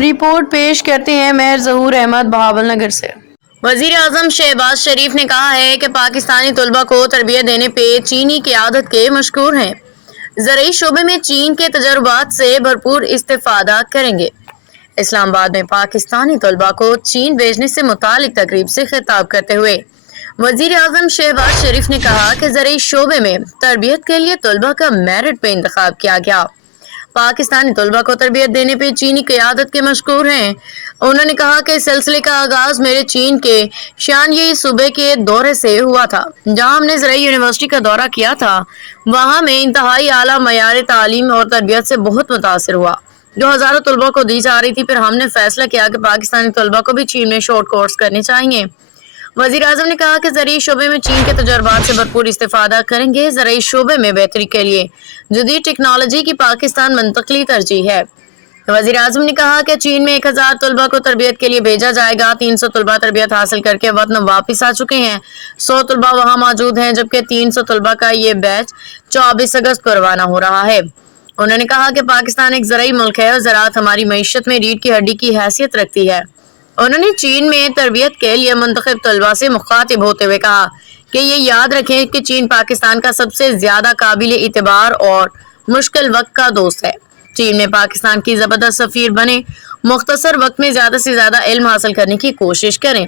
Report پیش کرتے ہیں مہر ظہور احمد بہاول نگر سے۔ وزیر اعظم شہباز شریف نے کہا ہے کہ پاکستانی طلباء کو تربیت دینے پہ چینی قیادت کے مشکور ہیں۔ زرعی شعبے میں چین کے تجربات سے بھرپور استفادہ کریں گے۔ اسلام آباد میں پاکستانی طلباء کو چین بھیجنے سے متعلق تقریب سے خطاب کرتے ہوئے وزیر اعظم شہباز شریف نے کہا کہ زرعی شعبے میں تربیت کے لیے طلباء کا میرٹ پہ انتخاب کیا گیا۔ پاکستانی طلباء کو تربیت دینے پہ چینی قیادت کے مشکور ہیں۔ انہوں نے کہا کہ اس سلسلے کا آغاز میرے چین کے شانگہائی صوبے کے دورے سے ہوا تھا، جہاں ہم نے زرعی یونیورسٹی کا دورہ کیا تھا۔ وہاں میں انتہائی اعلیٰ معیار تعلیم اور تربیت سے بہت متاثر ہوا، جو ہزاروں طلباء کو دی جا رہی تھی۔ پھر ہم نے فیصلہ کیا کہ پاکستانی طلباء کو بھی چین میں شارٹ کورس کرنے چاہیے۔ وزیر اعظم نے کہا کہ زرعی شعبے میں چین کے تجربات سے بھرپور استفادہ کریں گے۔ زرعی شعبے میں بہتری کے لیے جدید ٹیکنالوجی کی پاکستان منتقلی ترجیح ہے۔ وزیر اعظم نے کہا کہ چین میں 1000 طلباء کو تربیت کے لیے بھیجا جائے گا۔ 300 طلباء تربیت حاصل کر کے وطن واپس آ چکے ہیں۔ 100 طلباء وہاں موجود ہیں، جبکہ 300 طلباء کا یہ بیچ 24 اگست کو روانہ ہو رہا ہے۔ انہوں نے کہا کہ پاکستان ایک زرعی ملک ہے اور زراعت ہماری معیشت میں ریڑھ کی ہڈی کی حیثیت رکھتی ہے۔ انہوں نے چین میں تربیت کے لیے منتخب طلباء سے مخاطب ہوتے ہوئے کہا کہ یہ یاد رکھیں کہ چین پاکستان کا سب سے زیادہ قابل اعتبار اور مشکل وقت کا دوست ہے۔ چین میں پاکستان کی زبردست سفیر بنے، مختصر وقت میں زیادہ سے زیادہ علم حاصل کرنے کی کوشش کریں۔